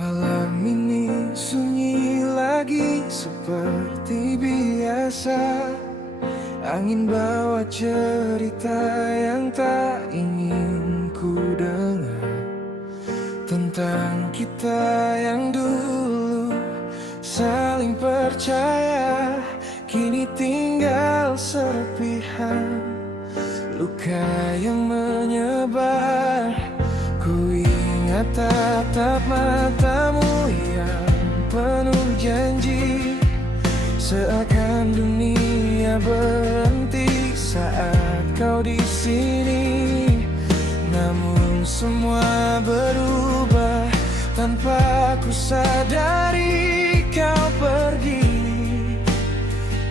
Malam ini sunyi lagi seperti biasa. Angin bawa cerita yang tak ingin ku dengar, tentang kita yang dulu saling percaya, kini tinggal serpihan luka yang menyebar. Ku ingat tatap matamu yang penuh janji, seakan dunia berhenti saat kau di sini. Namun semua berubah tanpa ku sadari. Kau pergi,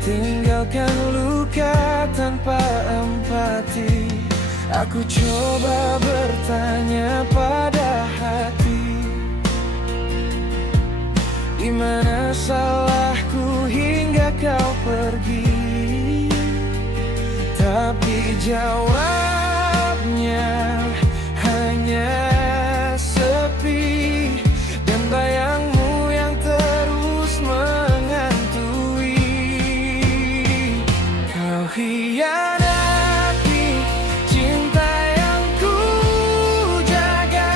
tinggalkan luka tanpa empati. Aku coba bertanya pada hati, di mana salahku hingga kau pergi? Tapi jawabnya hanya sepi dan bayangmu yang terus menghantui. Kau hianati cinta yang ku jaga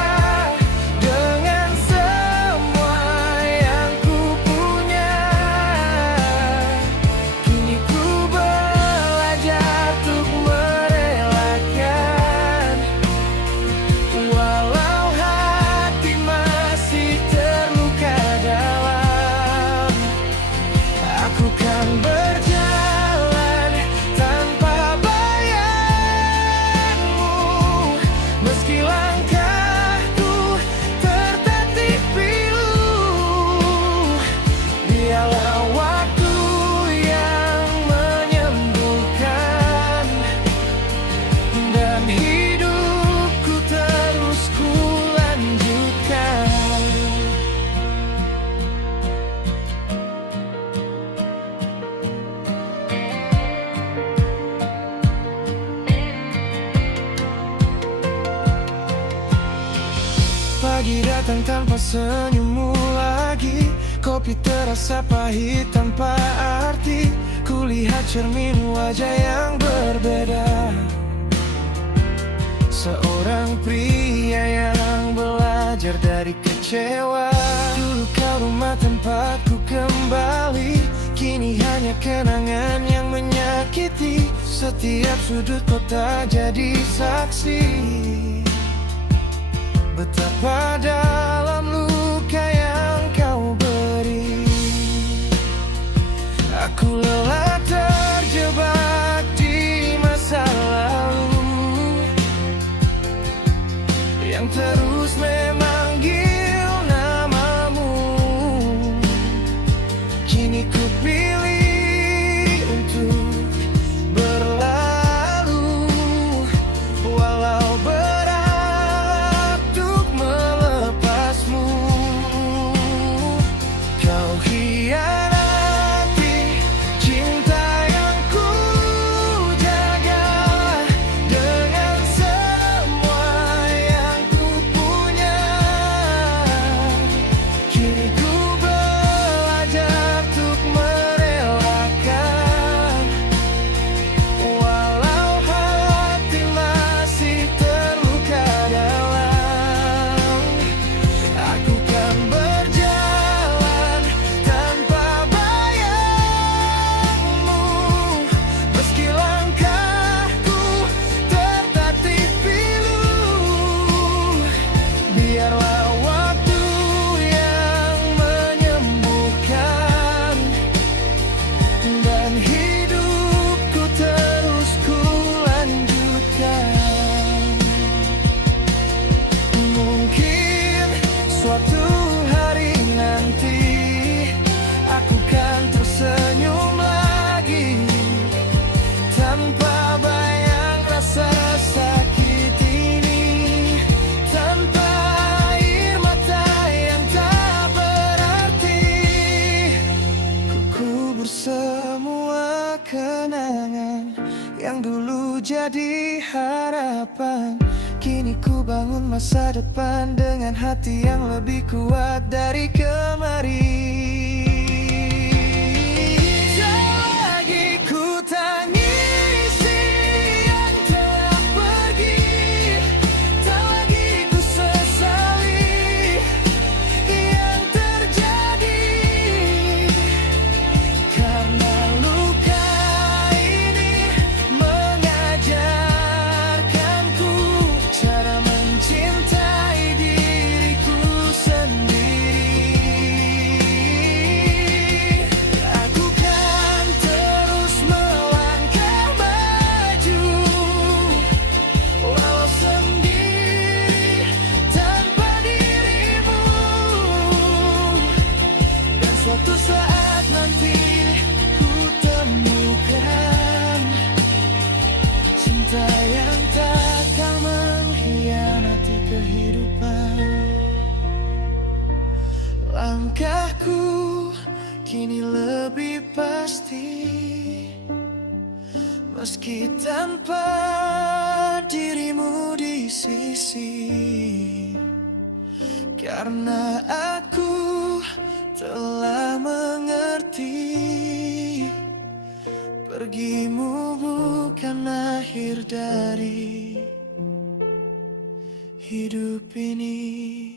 dengan semua yang ku punya. Kini ku belajar untuk merelakan, walau hati masih terluka dalam. Aku kan berjalan tanpa bayangmu, meski langkahku tertatih pilu. Biarlah waktu yang menyembuhkan, dan hidupku terus ku lanjutkan. Pagi datang tanpa senyummu lagi, kopi terasa pahit tanpa arti. Kulihat cermin wajah yang berbeda, seorang pria yang belajar dari kecewa. Dulu kau rumah tempatku kembali, kini hanya kenangan yang menyakiti. Setiap sudut kota jadi saksi betapa dalam luka yang kau beri. Aku lelah terjebak di masa lalu yang terus memanggil namamu. Kini ku pilih untuk berlalu, walau berat untuk melepasmu. Kau hianati cinta yang ku jaga dengan semua yang ku punya. Kini ku belajar untuk merelakan, walau hati masih terluka dalam. Aku kan berjalan tanpa bayangmu, meski langkahku tertatih pilu. Biarlah waktu yang menyembuhkan, dan hidupku terus ku lanjutkan. Mungkin suatu hari nanti aku kan tersenyum lagi, tanpa bayang rasa sakit ini, tanpa air mata yang tak berarti. Ku kubur semua kenangan yang dulu jadi harapan. Kini ku bangun masa depan dengan hati yang lebih kuat dari kemarin. Tak lagi ku tangisi yang telah pergi, tak lagi ku sesali yang terjadi, karena luka ini mengajarkanku cara mencintai diriku sendiri. Aku kan terus melangkah maju, walau sendiri tanpa dirimu. Dan suatu saat nanti ku temukan cinta yang takkan mengkhianati kehidupan. Langkahku kini lebih pasti, meski tanpa dirimu di sisi, karena aku telah mengerti pergimu bukan akhir dari hidup ini.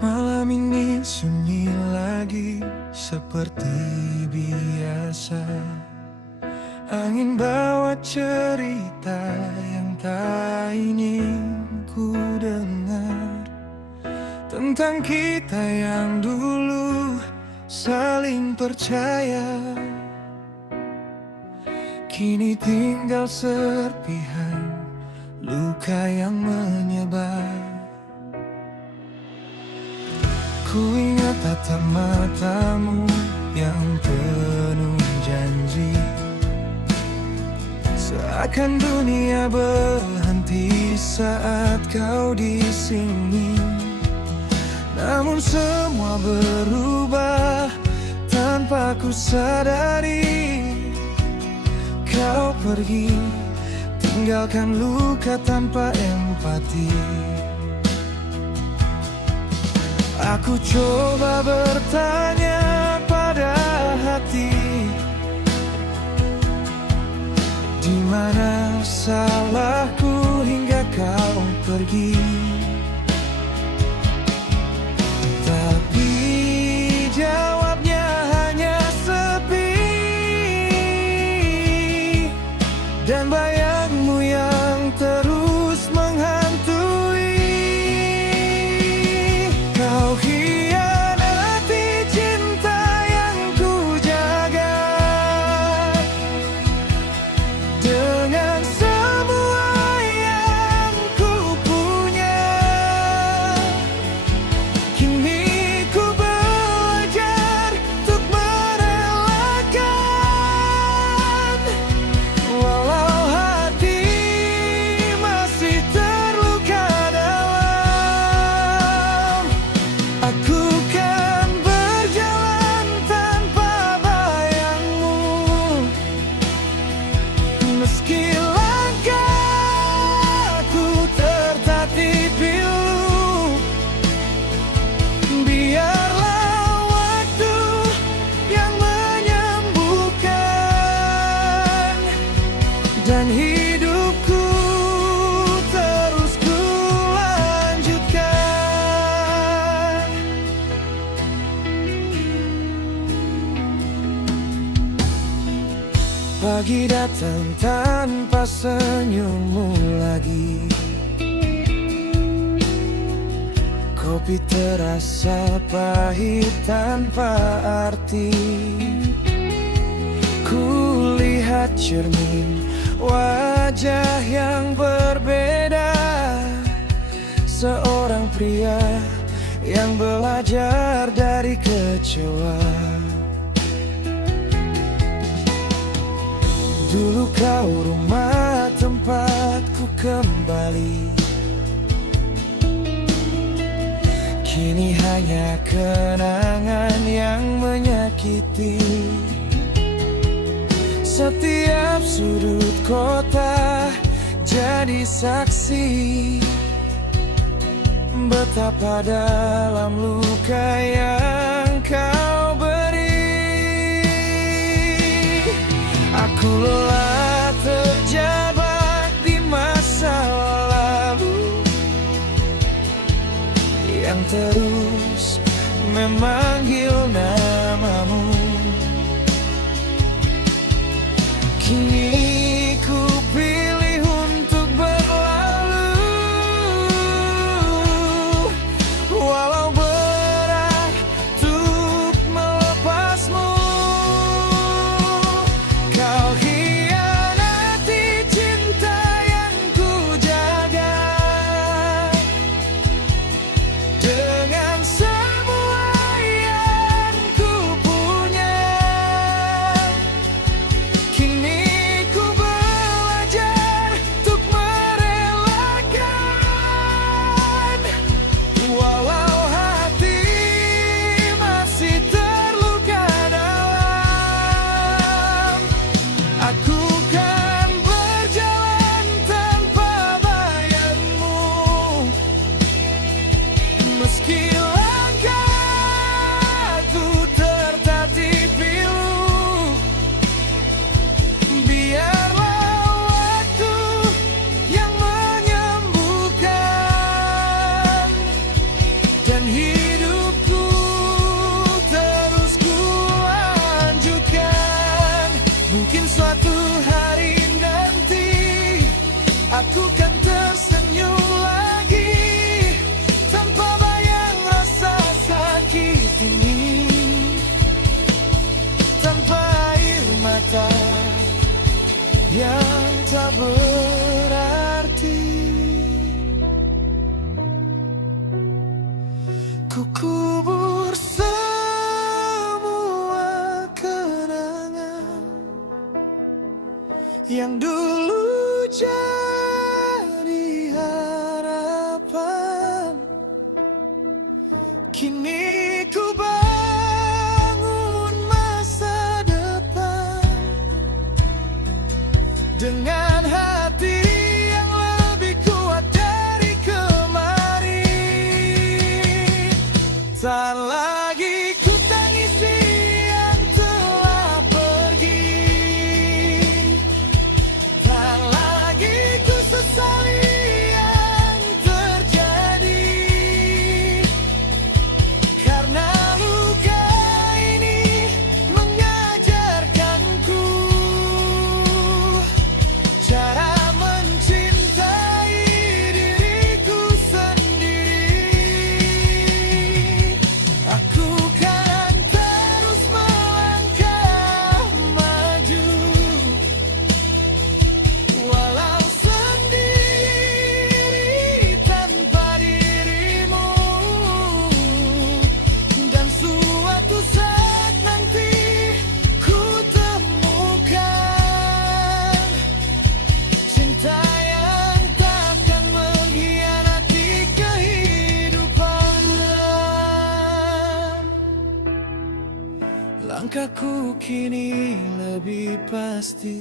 Malam ini sunyi lagi seperti biasa. Angin bawa cerita yang tak ingin ku dengar, tentang kita yang dulu saling percaya. Kini tinggal serpihan luka yang menyebar. Ku ingat tatap matamu yang penuh janji, seakan dunia berhenti saat kau di sini. Namun semua berubah tanpa ku sadari. Kau pergi, tinggalkan luka tanpa empati. Aku coba bertanya pada hati, di mana salahku hingga kau pergi. Tapi jawabnya hanya sepi, dan bayangmu yang terus menghantui. Kau hianati cinta yang ku jaga, dengan semua yang ku punya. Kini ku belajar untuk merelakan, walau hati masih terluka dalam. Aku kan berjalan tanpa bayangmu, meski langkahku tertatih pilu. Biarlah waktu yang menyembuhkan, dan hidupku terus ku lanjutkan. Pagi datang tanpa senyummu lagi, kopi terasa pahit tanpa arti. Kulihat cermin wajah yang berbeda, seorang pria yang belajar dari kecewa. Dulu kau rumah tempatku kembali, kini hanya kenangan yang menyakiti. Setiap sudut kota jadi saksi betapa dalam luka yang kau beri. Aku lelah terjebak di masa lalu yang terus memanggil namamu. Kini ku pilih untuk berlalu, walau berat untuk melepasmu. Kau hianati cinta yang ku jaga dengan semua yang ku punya. Kini ku belajar untuk merelakan, walau hati masih terluka dalam. Aku kan berjalan tanpa bayangmu, meski langkahku tertatih pilu. Biarlah waktu yang menyembuhkan, dan hidupku terus ku lanjutkan. Mungkin suatu hari nanti aku kan tersenyum lagi, tanpa bayang rasa sakit ini, tanpa air mata yang tak berarti. Ku kubur semua kenangan yang dulu jadi harapan. Kini ku bangun masa depan dengan hati yang lebih kuat dari kemarin. Tak lagi ku tangisi yang telah pergi, tak lagi ku sesali yang terjadi, karena luka ini mengajarkanku cara mencintai diriku sendiri. Aku kan terus melangkah maju, walau sendiri tanpa dirimu. Dan suatu saat nanti ku temukan cinta yang takkan mengkhianati kehidupan. Langkahku kini lebih pasti,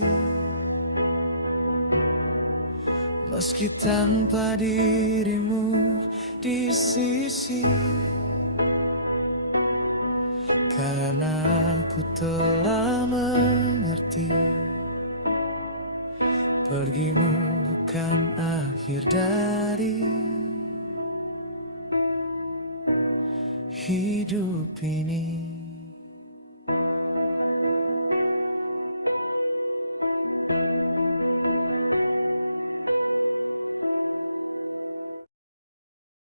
meski tanpa dirimu di sisi. Karena aku telah mengerti, pergimu bukan akhir dari hidup ini.